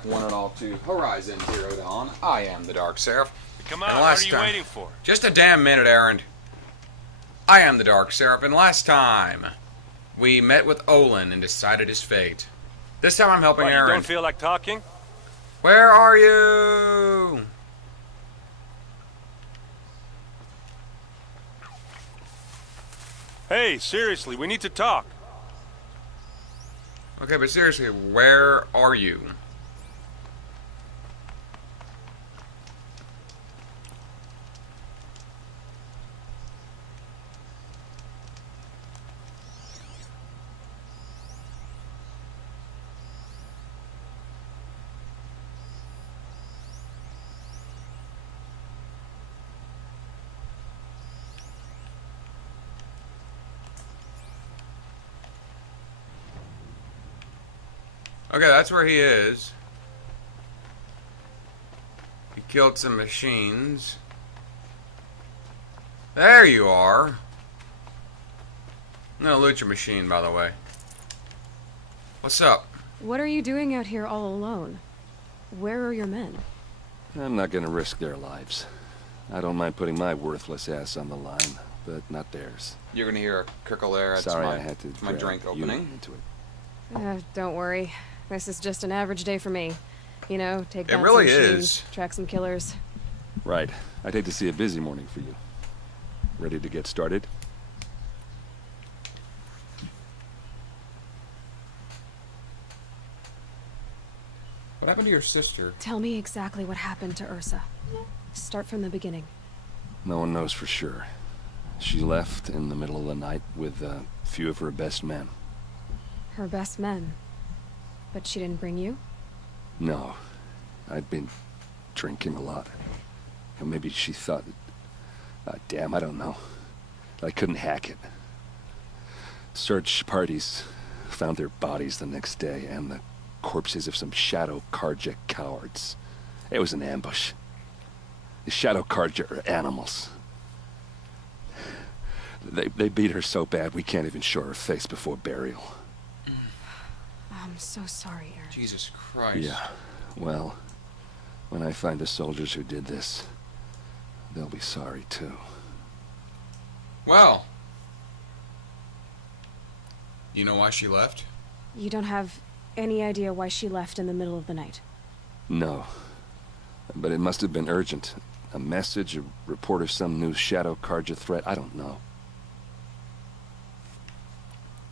One and all to Horizon Zero Dawn. I am the Dark Seraph. Come on, what are you waiting for? Just a damn minute, Erend. I am the Dark Seraph, and last time we met with Olin and decided his fate. This time I'm helping Erend. You don't feel like talking? Where are you? Hey, seriously, we need to talk. Okay, but seriously, where are you? Okay, that's where he is. He killed some machines. There you are. I'm gonna loot your machine, by the way. What's up? What are you doing out here all alone? Where are your men? I'm not gonna risk their lives. I don't mind putting my worthless ass on the line, but not theirs. You're gonna hear a crickle there. That's Sorry, I had to my drink opening. Into it. Don't worry. This is just an average day for me. You know, take down It really some machines, is. track some killers. Right. I'd hate to see a busy morning for you. Ready to get started? What happened to your sister? Tell me exactly what happened to Ursa. Start from the beginning. No one knows for sure. She left in the middle of the night with a few of her best men. Her best men. But she didn't bring you? No. I'd been drinking a lot. And maybe she thought... damn, I don't know. I couldn't hack it. Search parties found their bodies the next day, and the corpses of some Shadow Karja cowards. It was an ambush. The Shadow Karja are animals. They beat her so bad we can't even show her face before burial. I'm so sorry, Erend. Jesus Christ. Yeah, well, when I find the soldiers who did this, they'll be sorry too. Well, you know why she left? You don't have any idea why she left in the middle of the night? No, but it must have been urgent. A message, a report of some new Shadow Karja threat, I don't know.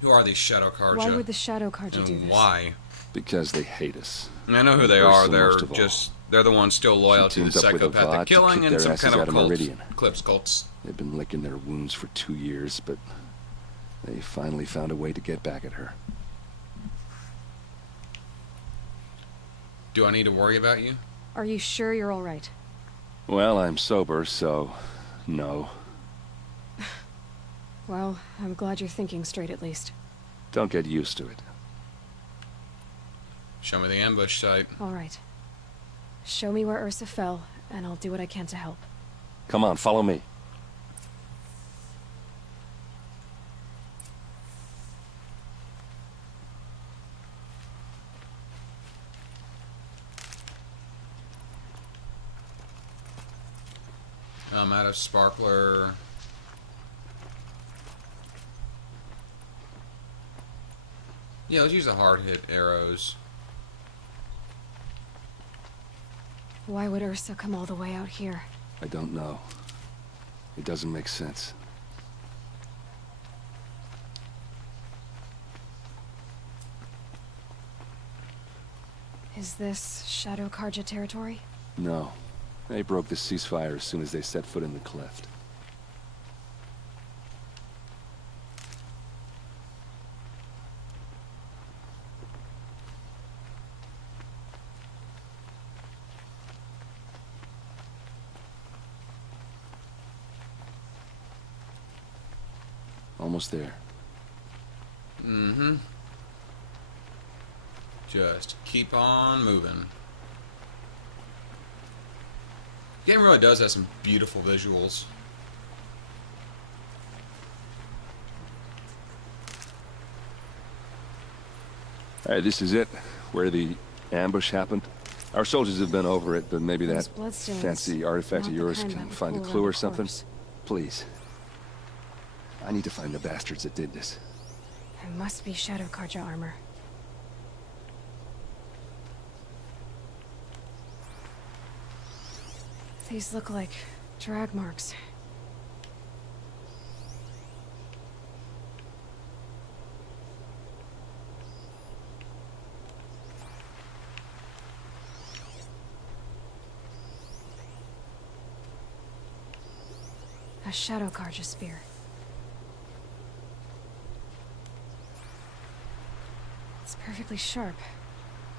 Who are these Shadow Karja? Why would the Shadow Karja do and this? why? Because they hate us. I know who they are. Ursa They're most of all. they're the ones still loyal She to the teamed up with psychopathic Avad to killing keep and their some asses kind of out of cult. Meridian. Clips cults. They've been licking their wounds for 2 years, but they finally found a way to get back at her. Do I need to worry about you? Are you sure you're all right? Well, I'm sober, so no. Well, I'm glad you're thinking straight at least. Don't get used to it. Show me the ambush site. All right. Show me where Ursa fell, and I'll do what I can to help. Come on, follow me. I'm out of sparkler. Yeah, let's use the hard hit arrows. Why would Ursa come all the way out here? I don't know. It doesn't make sense. Is this Shadow Karja territory? No. They broke the ceasefire as soon as they set foot in the cleft. Almost there. Mm-hmm. Just keep on moving. The game really does have some beautiful visuals. Alright, this is it. Where the ambush happened? Our soldiers have been over it, but maybe Those that bloodstains, fancy artifact of not the yours kind can that would find a pull clue around or a something? corpse. Please. I need to find the bastards that did this. It must be Shadow Karja armor. These look like drag marks. A Shadow Karja spear. It's perfectly sharp.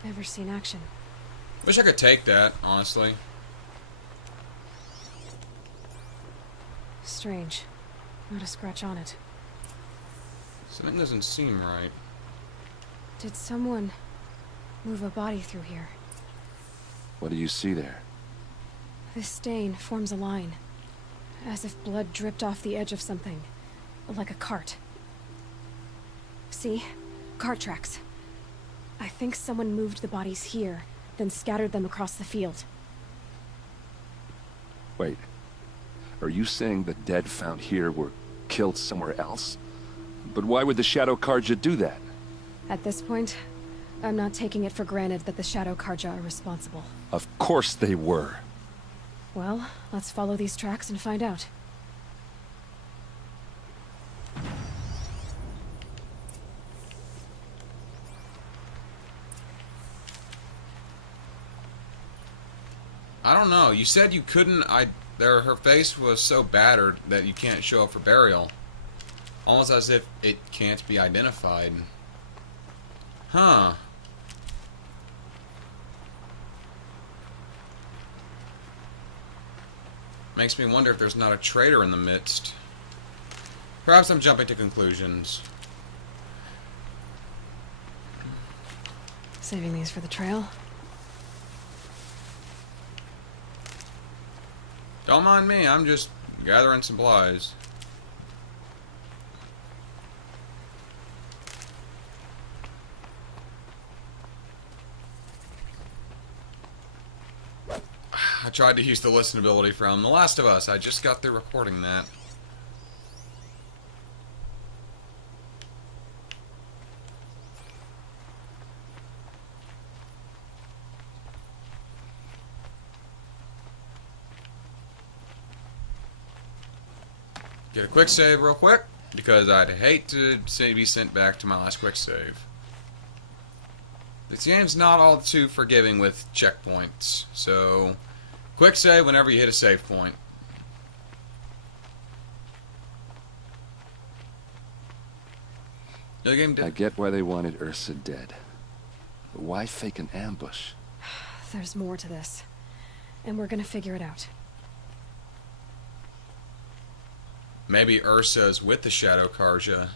Never seen action. Wish I could take that, honestly. Strange. Not a scratch on it. Something doesn't seem right. Did someone move a body through here? What do you see there? This stain forms a line. As if blood dripped off the edge of something. Like a cart. See? Cart tracks. I think someone moved the bodies here, then scattered them across the field. Wait. Are you saying the dead found here were killed somewhere else? But why would the Shadow Karja do that? At this point, I'm not taking it for granted that the Shadow Karja are responsible. Of course they were. Well, let's follow these tracks and find out. I don't know. You said you couldn't. Her face was so battered that you can't show up for burial. Almost as if it can't be identified. Huh. Makes me wonder if there's not a traitor in the midst. Perhaps I'm jumping to conclusions. Saving these for the trail. Don't mind me, I'm just gathering supplies. I tried to use the listenability from The Last of Us. I just got through recording that. Get a quick save real quick, because I'd hate to be sent back to my last quick save. This game's not all too forgiving with checkpoints, so quick save whenever you hit a save point. The game did. I get why they wanted Ursa dead. But why fake an ambush? There's more to this. And we're gonna figure it out. Maybe Ursa's with the Shadow Karja.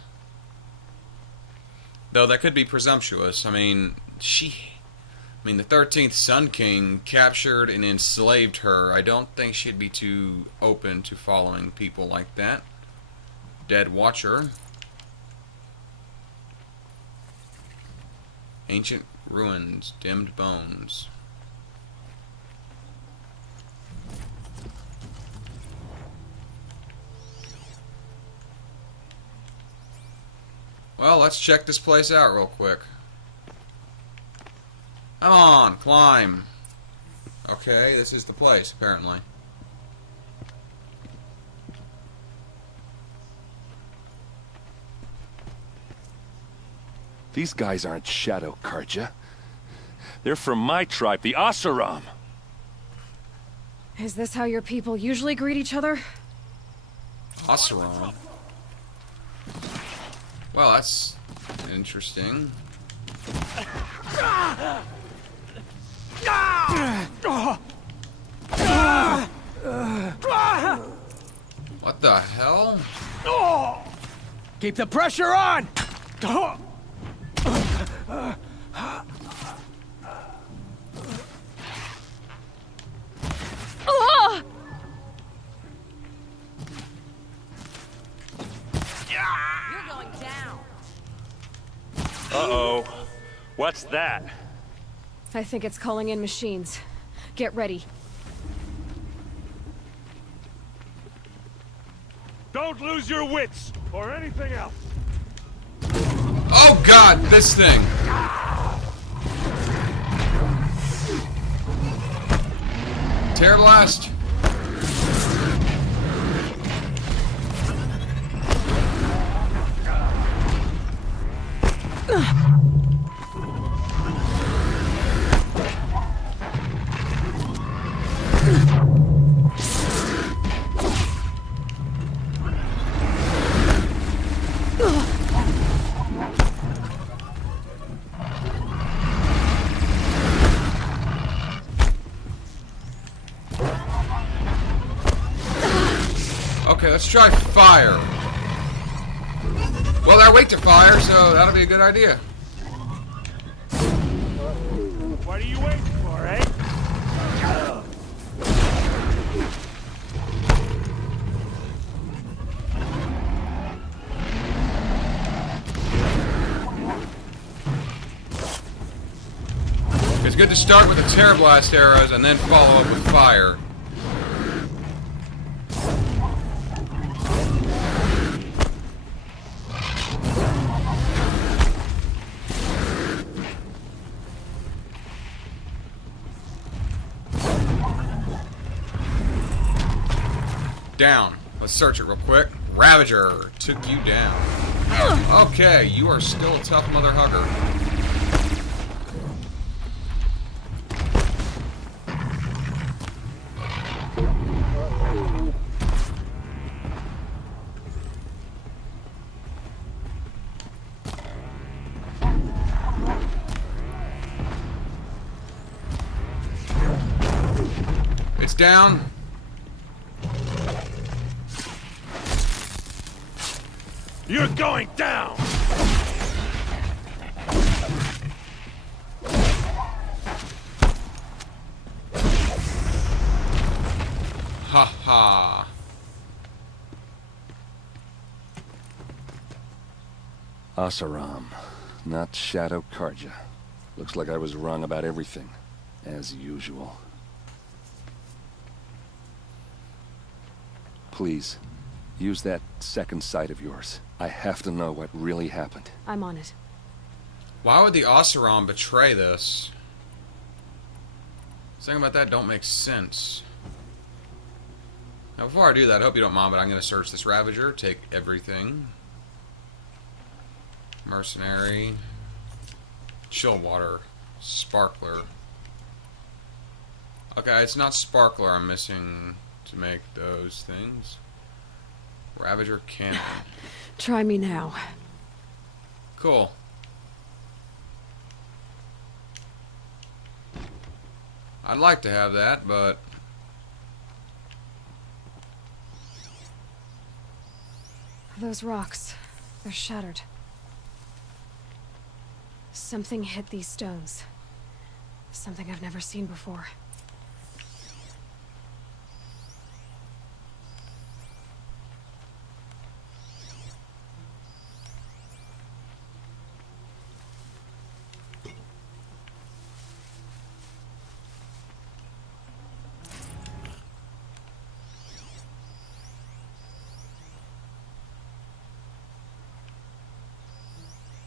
Though that could be presumptuous. I mean, the 13th Sun King captured and enslaved her. I don't think she'd be too open to following people like that. Dead Watcher. Ancient ruins, dimmed bones. Well, let's check this place out real quick. Come on, climb. Okay, this is the place, apparently. These guys aren't Shadow Karja. They're from my tribe, the Oseram. Is this how your people usually greet each other? Oseram. Well, that's interesting. What the hell? Keep the pressure on! You're going down. Uh-oh. What's that? I think it's calling in machines. Get ready. Don't lose your wits, or anything else. Oh god, this thing! Tear blast! Okay, let's try fire. Well, they're weak to fire, so that'll be a good idea. What are you waiting for, eh? It's good to start with the Terror Blast arrows and then follow up with fire. Down. Let's search it real quick. Ravager took you down. Okay, you are still a tough mother hugger. It's down. You're going down! Ha ha. Asaram, not Shadow Karja. Looks like I was wrong about everything, as usual. Please, use that second sight of yours. I have to know what really happened. I'm on it. Why would the Oseram betray this? Something about that don't make sense. Now, before I do that, I hope you don't mind, but I'm going to search this Ravager, take everything. Mercenary. Chillwater. Sparkler. Okay, it's not Sparkler I'm missing to make those things. Ravager cannon. Try me now. Cool. I'd like to have that, but... Those rocks, they're shattered. Something hit these stones. Something I've never seen before.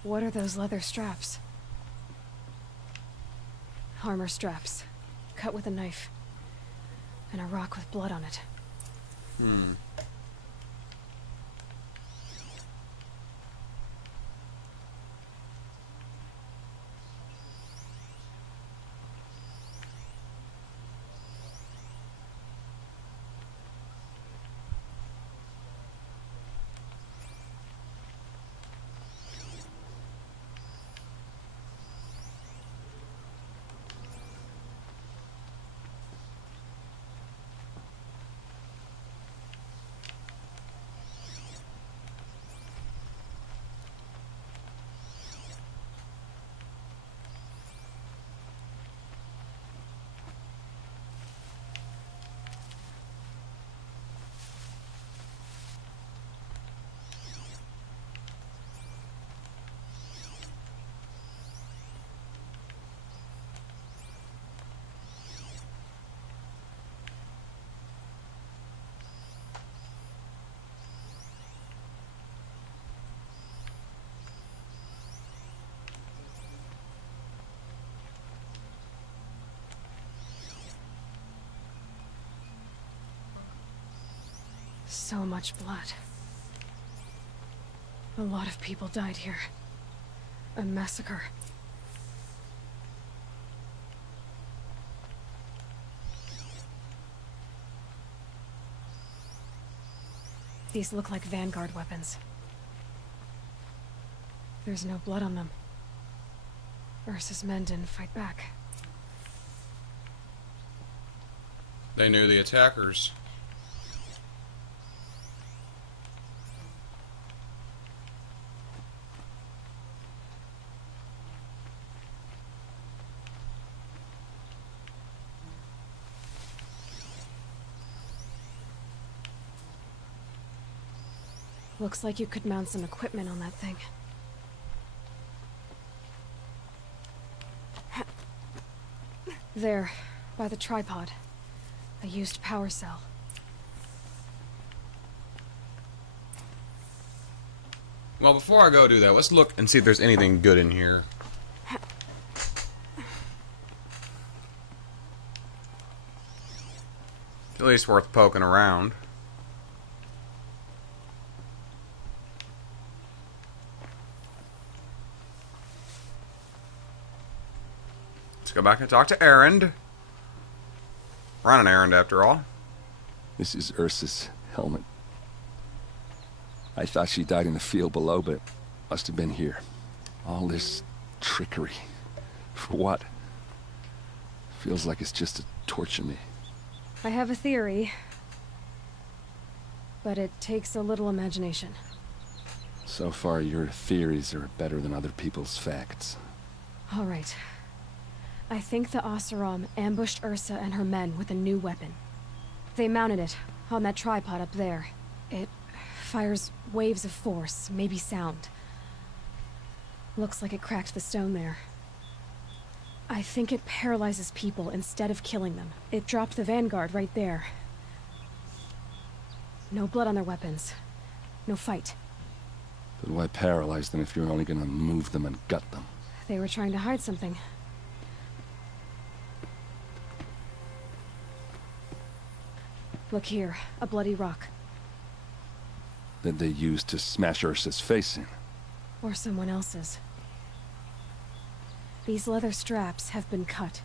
What are those leather straps? Armor straps, cut with a knife, and a rock with blood on it. So much blood. A lot of people died here. A massacre. These look like Vanguard weapons. There's no blood on them. Ursa's men didn't fight back. They knew the attackers. Looks like you could mount some equipment on that thing. There, by the tripod. A used power cell. Well, before I go do that, let's look and see if there's anything good in here. At least worth poking around. Let's go back and talk to Erend. We're on an errand after all. This is Ursa's helmet. I thought she died in the field below, but it must have been here. All this trickery. For what? Feels like it's just to torture me. I have a theory. But it takes a little imagination. So far, your theories are better than other people's facts. All right. I think the Oseram ambushed Ursa and her men with a new weapon. They mounted it on that tripod up there. It fires waves of force, maybe sound. Looks like it cracked the stone there. I think it paralyzes people instead of killing them. It dropped the Vanguard right there. No blood on their weapons. No fight. But why paralyze them if you're only gonna move them and gut them? They were trying to hide something. Look here, a bloody rock. That they used to smash Ursa's face in. Or someone else's. These leather straps have been cut,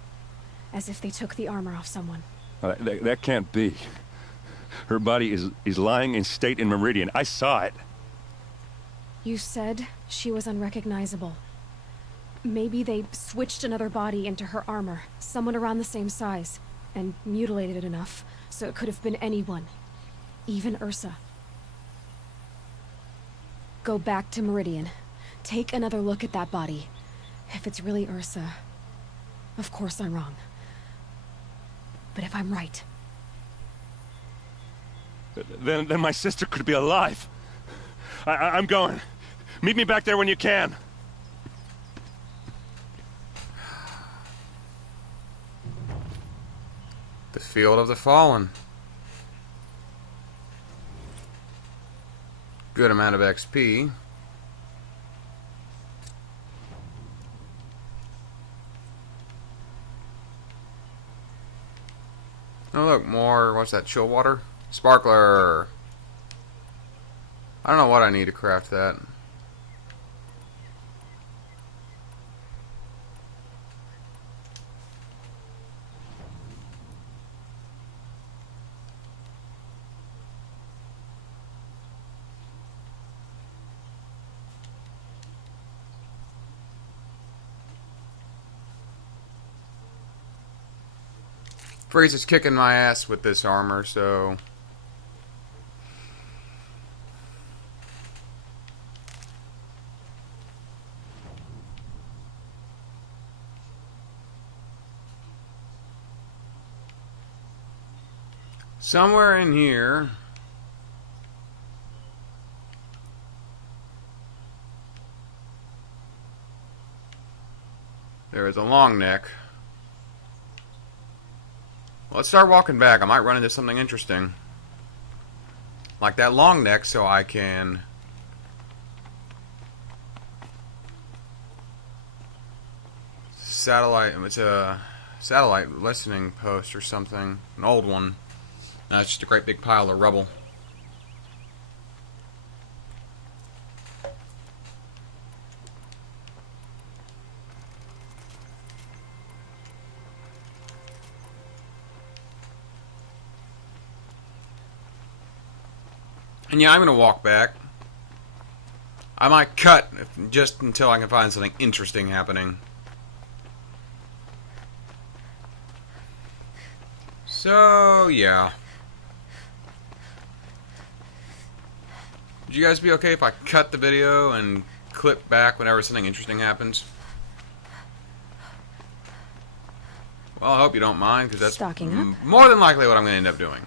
as if they took the armor off someone. That can't be. Her body is lying in state in Meridian. I saw it. You said she was unrecognizable. Maybe they switched another body into her armor, someone around the same size, and mutilated it enough so it could have been anyone. Even Ursa. Go back to Meridian. Take another look at that body. If it's really Ursa, of course I'm wrong. But if I'm right... Then my sister could be alive. I'm going. Meet me back there when you can. The Field of the Fallen. Good amount of XP. Oh look, more, what's that, chill water? Sparkler! I don't know what I need to craft that. Freeze is kicking my ass with this armor, so... somewhere in here... there is a long neck. Let's start walking back. I might run into something interesting. Like that long neck, so I can... satellite... it's a satellite listening post or something. An old one. No, it's just a great big pile of rubble. And yeah, I'm gonna walk back. I might cut just until I can find something interesting happening. So, yeah. Would you guys be okay if I cut the video and clip back whenever something interesting happens? Well, I hope you don't mind, because that's Stocking up. more than likely what I'm going to end up doing.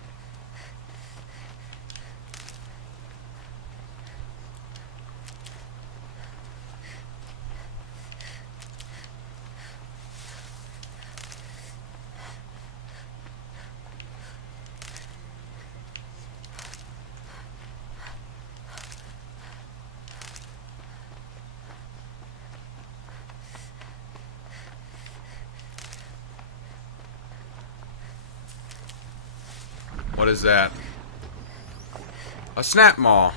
What is that? A snap maw.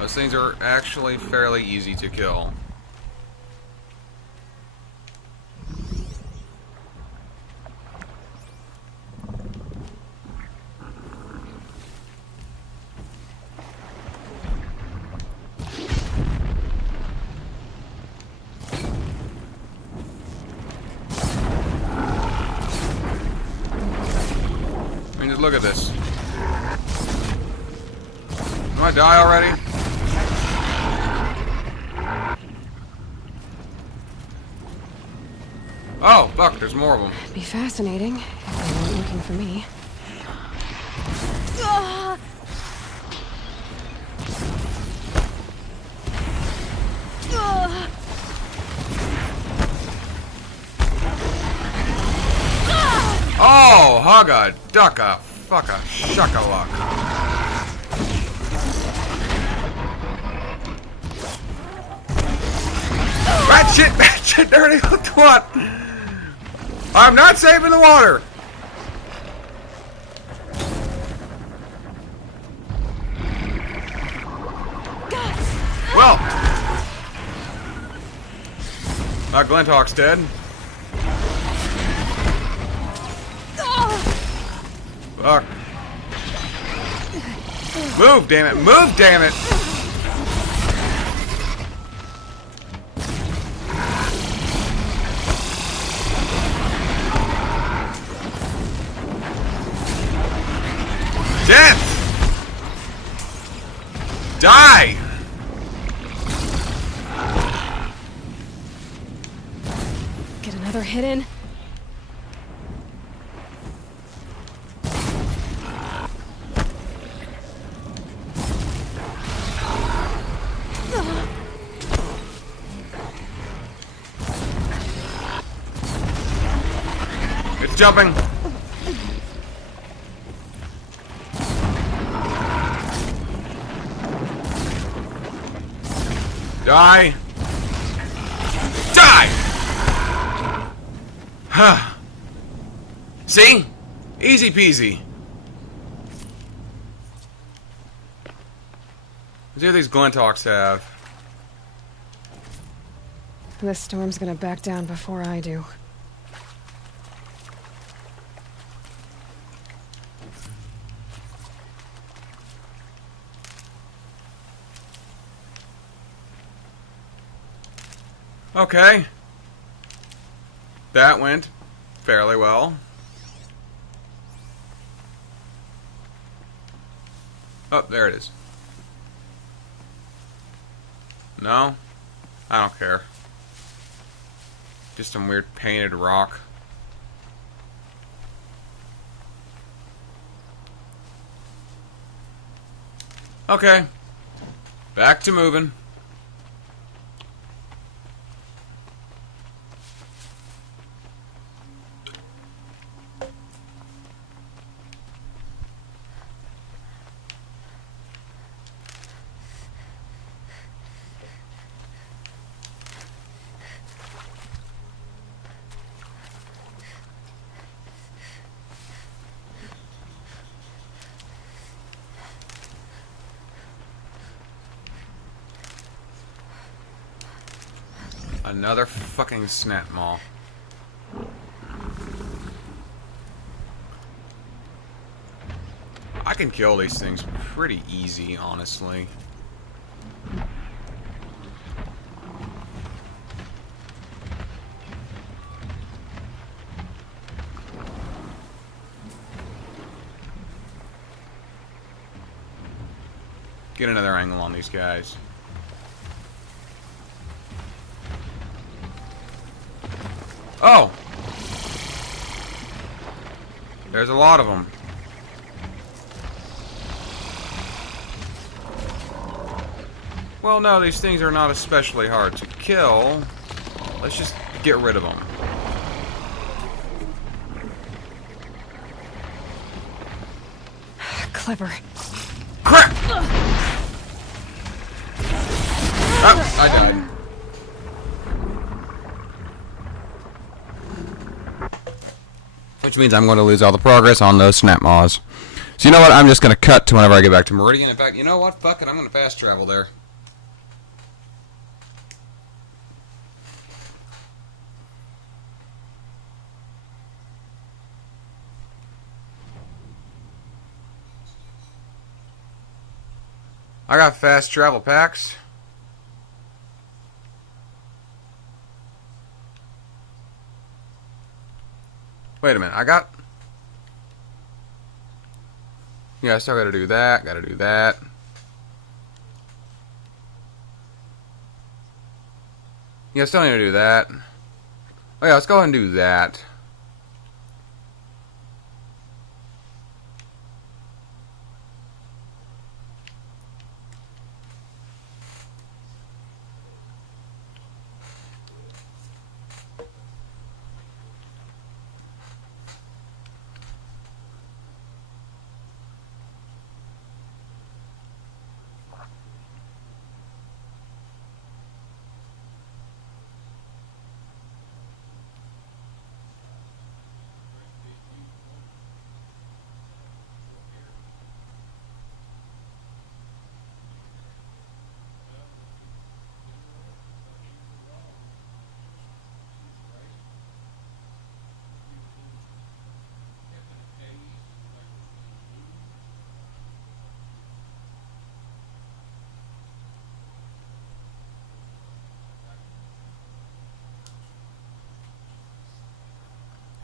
Those things are actually fairly easy to kill. I mean, just look at this. Do I die already? Oh, fuck, there's more of them. It'd be fascinating if they weren't looking for me. Oh, hugga, ducka, fucka, shucka-luck. That shit, dirty, what? I'm not saving the water. Well, Glinthawk's dead. Fuck. Move, damn it. Move, damn it. Death! Die! Get another hit in. It's jumping. Die! Die! Huh. See? Easy peasy. Let's see what these Glinthawks have. This storm's gonna back down before I do. Okay. That went fairly well. Oh, there it is. No? I don't care. Just some weird painted rock. Okay. Back to moving. Another fucking snap maw. I can kill these things pretty easy, honestly. Get another angle on these guys. Oh! There's a lot of them. Well, no, these things are not especially hard to kill. Let's just get rid of them. Clever. Crap! Oh, I died. Which means I'm going to lose all the progress on those snap maws. So you know what? I'm just going to cut to whenever I get back to Meridian. In fact, you know what? Fuck it. I'm going to fast travel there. I got fast travel packs. Wait a minute, I got... Yeah, I still gotta do that, gotta do that. Yeah, I still need to do that. Oh yeah, let's go ahead and do that.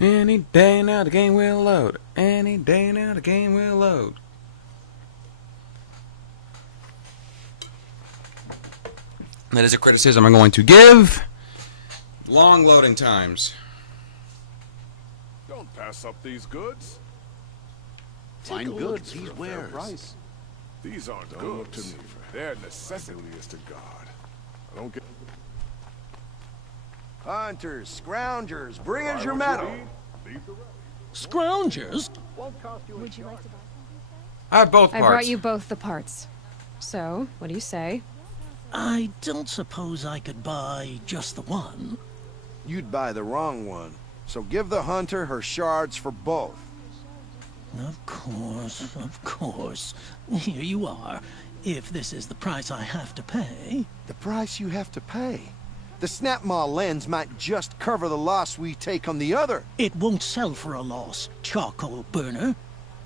Any day now the game will load. Any day now the game will load. That is a criticism I'm going to give. Long loading times. Don't pass up these goods. Fine goods, these wares. These aren't goods. They're necessities to God. I don't get... Hunters, scroungers, bring us your Buy what you metal. need, leave the rest. Scroungers? Would you like to buy I have both I parts. brought you both the parts. So, what do you say? I don't suppose I could buy just the one. You'd buy the wrong one. So give the hunter her shards for both. Of course, of course. Here you are. If this is the price I have to pay. The price you have to pay. The Snapmaw lens might just cover the loss we take on the other. It won't sell for a loss, charcoal burner.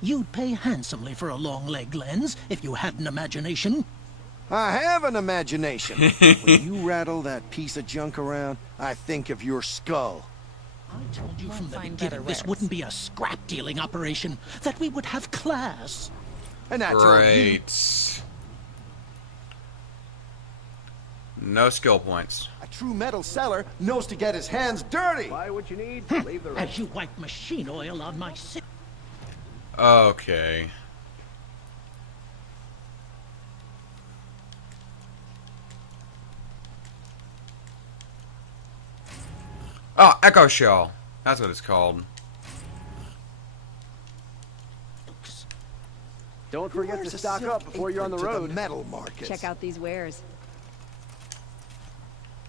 You'd pay handsomely for a long leg lens if you had an imagination. I have an imagination. When you rattle that piece of junk around, I think of your skull. I told you Won't from the find beginning better this wares. wouldn't be a scrap-dealing operation, that we would have class. And I told you, Great. No skill points. a true metal seller knows to get his hands dirty. Buy what you need, leave the As rest. you wipe machine oil on my si- Okay. Oh, Echo Shell. That's what it's called. Don't forget Wears to a stock silk up before you're on the apron to road. metal markets. Check out these wares.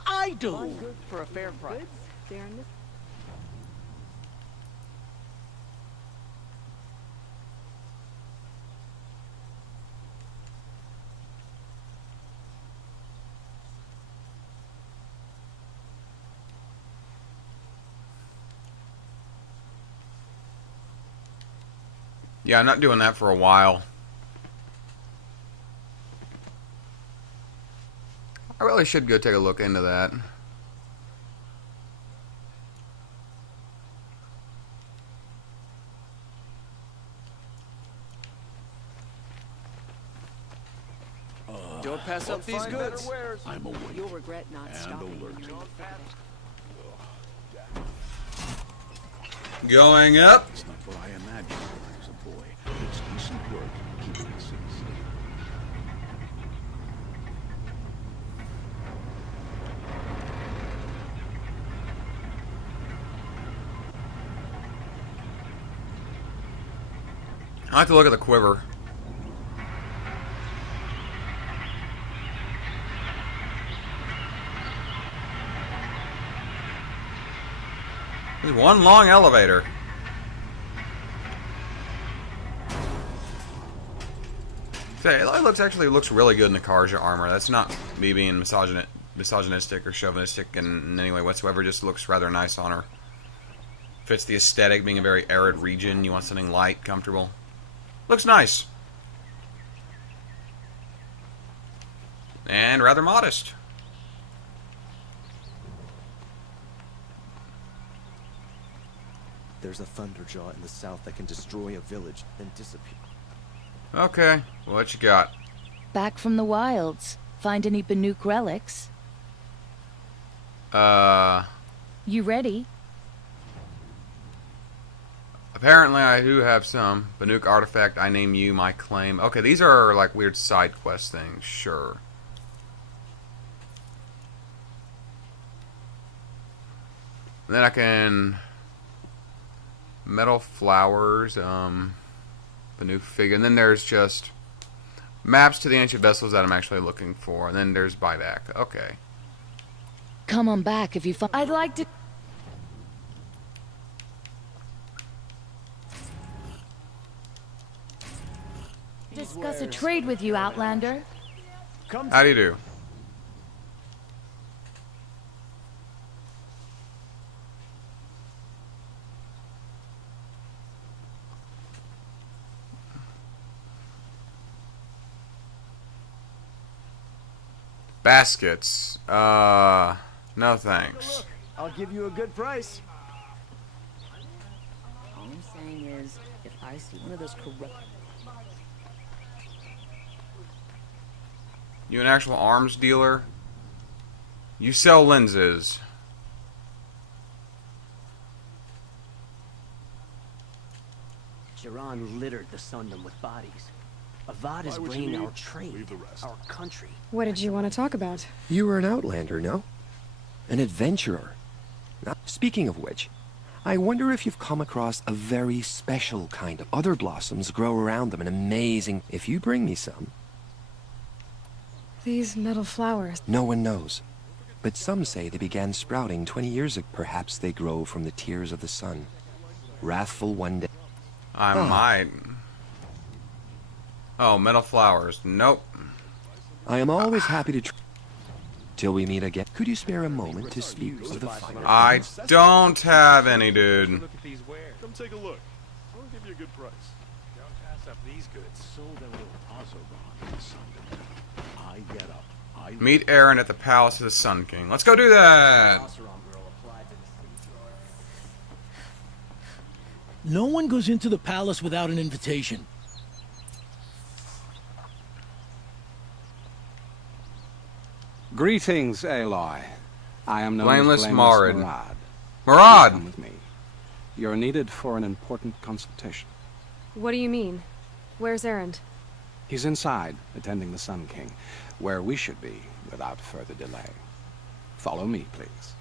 I do. For a fair price. They're in this. Yeah, I'm not doing that for a while. I really should go take a look into that. Don't pass up these goods. I'm awake You'll regret not and stopping when alert. you're in the thick of it. Going up. It's not what I imagined when I was a boy. It's decent work keeping the city safe. I have to look at the quiver. There's one long elevator. Say, it actually looks really good in the Karja armor. That's not me being misogynistic or chauvinistic in any way whatsoever. It just looks rather nice on her. Fits the aesthetic, being a very arid region. You want something light, comfortable. Looks nice. And rather modest. There's a thunderjaw in the south that can destroy a village, then disappear. Okay, what you got? Back from the wilds. Find any Banuk relics? You ready? Apparently I do have some. Banuk artifact, I name you, my claim. Okay, these are like weird side quest things, sure. And then I can... Metal flowers, Banuk figure. And then there's just maps to the ancient vessels that I'm actually looking for. And then there's buyback. Okay. Come on back if you find. I'd like to. Discuss a trade with you, Outlander. How do you do? Baskets. No thanks. I'll give you a good price. All I'm saying is, if I see one of those corrupt. You an actual arms dealer? You sell lenses. Jiran littered the Sundom with bodies. Avad is Why would you bringing leave? our trade, Leave the rest. our country. What did you want to talk about? You were an outlander, no? An adventurer. Now, speaking of which, I wonder if you've come across a very special kind of other blossoms grow around them, an amazing... If you bring me some, These metal flowers. no one knows. But some say they began sprouting 20 years ago. Perhaps they grow from the tears of the sun. Wrathful one day. I Ah. might. Oh, metal flowers. Nope. I am always happy to... Till we meet again. Could you spare a moment to speak of the finer I things? don't have any, dude. Come take a look. I'll give you a good price. Don't pass up these goods. So there will also go on Sunday. I get up. I Meet Erend at the Palace of the Sun King. Let's go do that! No one goes into the palace without an invitation. Greetings, Aloy. I am known Blameless as Marid. Murad. Murad! Come with me. You're needed for an important consultation. What do you mean? Where's Erend? He's inside, attending the Sun King, where we should be without further delay. Follow me, please.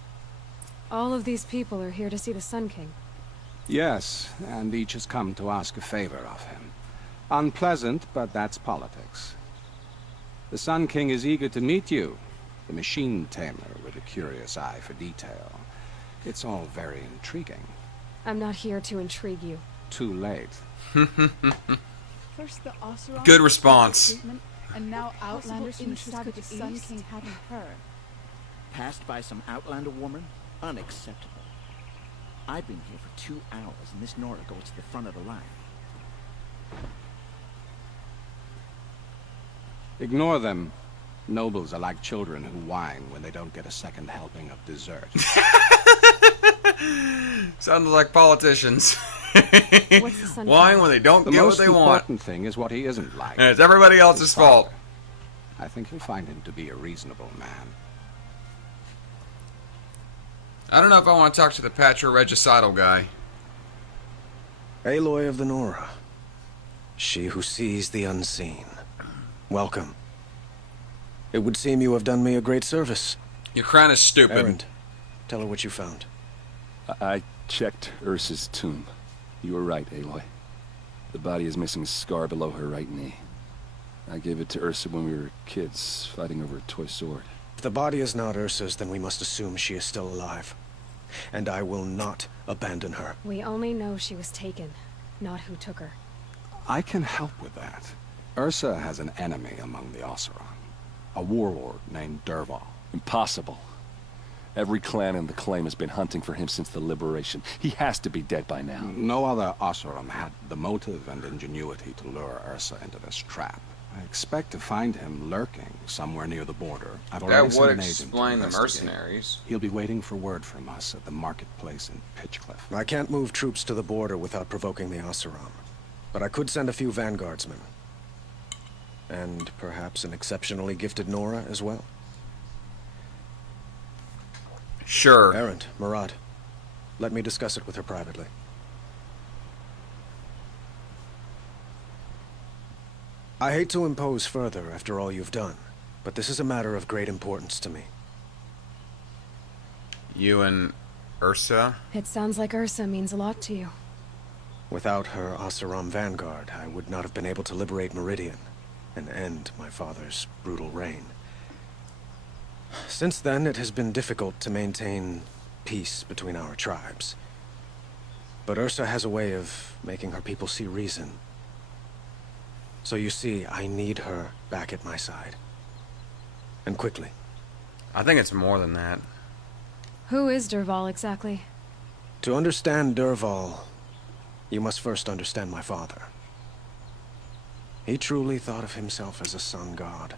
All of these people are here to see the Sun King. Yes, and each has come to ask a favor of him. Unpleasant, but that's politics. The Sun King is eager to meet you, the machine tamer with a curious eye for detail. It's all very intriguing. I'm not here to intrigue you. Too late. First the Oseram, Good response. treatment, and now Outlanders interested the Sun King hadn't heard. Passed by some Outlander woman? Unacceptable. I've been here for 2 hours, and this Nora goes to the front of the line. Ignore them. Nobles are like children who whine when they don't get a second helping of dessert. Sounds like politicians. What's the Sun Why King? when they don't The get what most they want? important thing is what he isn't like. And it's everybody else's His fault. father. I think you'll find him to be a reasonable man. I don't know if I want to talk to the patriregicidal guy. Aloy of the Nora. She who sees the unseen. Welcome. It would seem you have done me a great service. Your crown is stupid. Erend, tell her what you found. I checked Ursa's tomb. You were right, Aloy. The body is missing a scar below her right knee. I gave it to Ursa when we were kids, fighting over a toy sword. If the body is not Ursa's, then we must assume she is still alive. And I will not abandon her. We only know she was taken, not who took her. I can help with that. Ursa has an enemy among the Oseram. A warlord named Dervahl. Impossible. Every clan in the claim has been hunting for him since the liberation. He has to be dead by now. No other Oseram had the motive and ingenuity to lure Ursa into this trap. I expect to find him lurking somewhere near the border. I've already That sent would an agent to explain the investigate. mercenaries. He'll be waiting for word from us at the marketplace in Pitchcliff. I can't move troops to the border without provoking the Oseram. But I could send a few vanguardsmen. And perhaps an exceptionally gifted Nora as well. Sure. Erend, Murad, let me discuss it with her privately. I hate to impose further after all you've done, but this is a matter of great importance to me. You and Ursa? It sounds like Ursa means a lot to you. Without her Oseram vanguard, I would not have been able to liberate Meridian and end my father's brutal reign. Since then, it has been difficult to maintain peace between our tribes. But Ursa has a way of making her people see reason. So you see, I need her back at my side. And quickly. I think it's more than that. Who is Dervahl exactly? To understand Dervahl, you must first understand my father. He truly thought of himself as a sun god.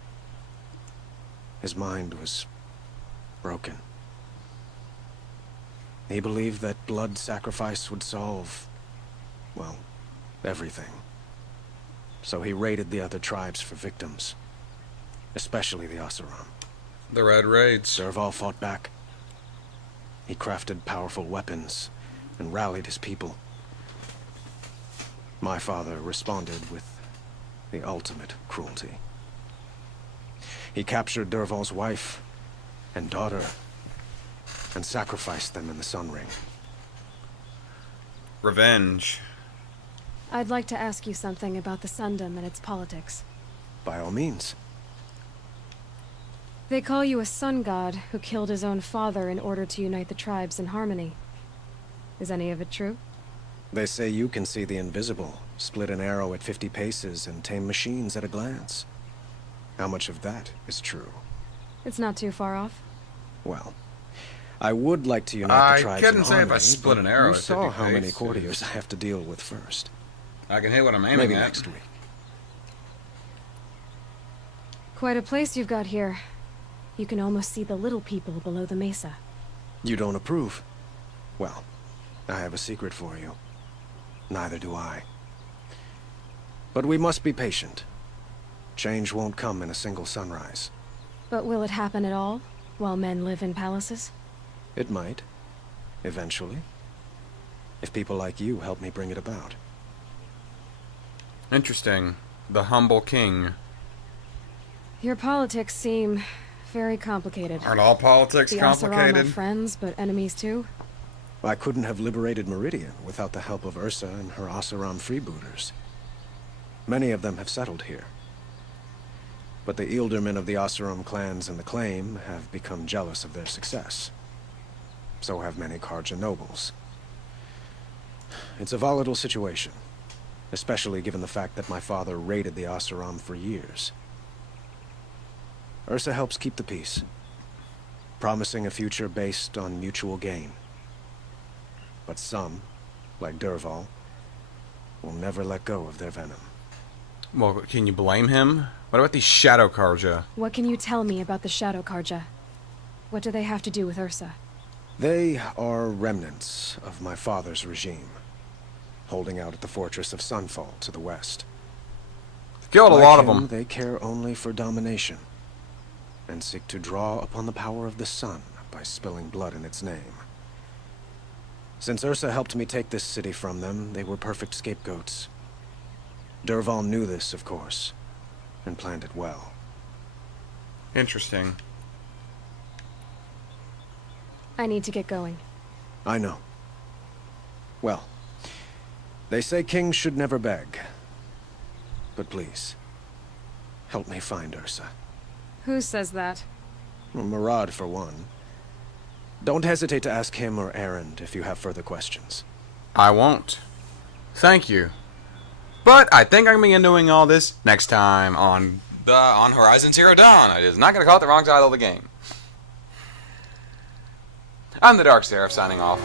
His mind was broken. He believed that blood sacrifice would solve, well, everything. So he raided the other tribes for victims, especially the Oseram. The Red Raids. Dervahl fought back. He crafted powerful weapons and rallied his people. My father responded with the ultimate cruelty. He captured Dervahl's wife and daughter and sacrificed them in the Sun Ring. Revenge. I'd like to ask you something about the Sundom and its politics. By all means. They call you a sun god who killed his own father in order to unite the tribes in harmony. Is any of it true? They say you can see the invisible, split an arrow at 50 paces, and tame machines at a glance. How much of that is true? It's not too far off. Well, I would like to unite the tribes in couldn't say if I harmony, split but an arrow you at saw 50 how many paces. courtiers I have to deal with first. I can hit what I'm aiming Maybe at. next week. Quite a place you've got here. You can almost see the little people below the mesa. You don't approve? Well, I have a secret for you. Neither do I. But we must be patient. Change won't come in a single sunrise. But will it happen at all, while men live in palaces? It might. Eventually. If people like you help me bring it about. Interesting. The humble king. Your politics seem very complicated. Aren't all politics the Oseram complicated? are friends, but enemies too? I couldn't have liberated Meridian without the help of Ursa and her Oseram freebooters. Many of them have settled here. But the ealdormen of the Oseram clans in the claim have become jealous of their success. So have many Karja nobles. It's a volatile situation, especially given the fact that my father raided the Oseram for years. Ursa helps keep the peace, promising a future based on mutual gain. But some, like Dervahl, will never let go of their venom. Well, can you blame him? What about these Shadow Karja? What can you tell me about the Shadow Karja? What do they have to do with Ursa? They are remnants of my father's regime, holding out at the fortress of Sunfall to the west. Killed a Like lot of him, them. They care only for domination, and seek to draw upon the power of the sun by spilling blood in its name. Since Ursa helped me take this city from them, they were perfect scapegoats. Dervahl knew this, of course, and planned it well. Interesting. I need to get going. I know. Well, they say kings should never beg. But please, help me find Ursa. Who says that? Well, Murad, for one. Don't hesitate to ask him or Erend if you have further questions. I won't. Thank you. But I think I'm going to be doing all this next time on Horizon Zero Dawn. I is not going to call it the wrong title of the game. I'm the Dark Seraph signing off.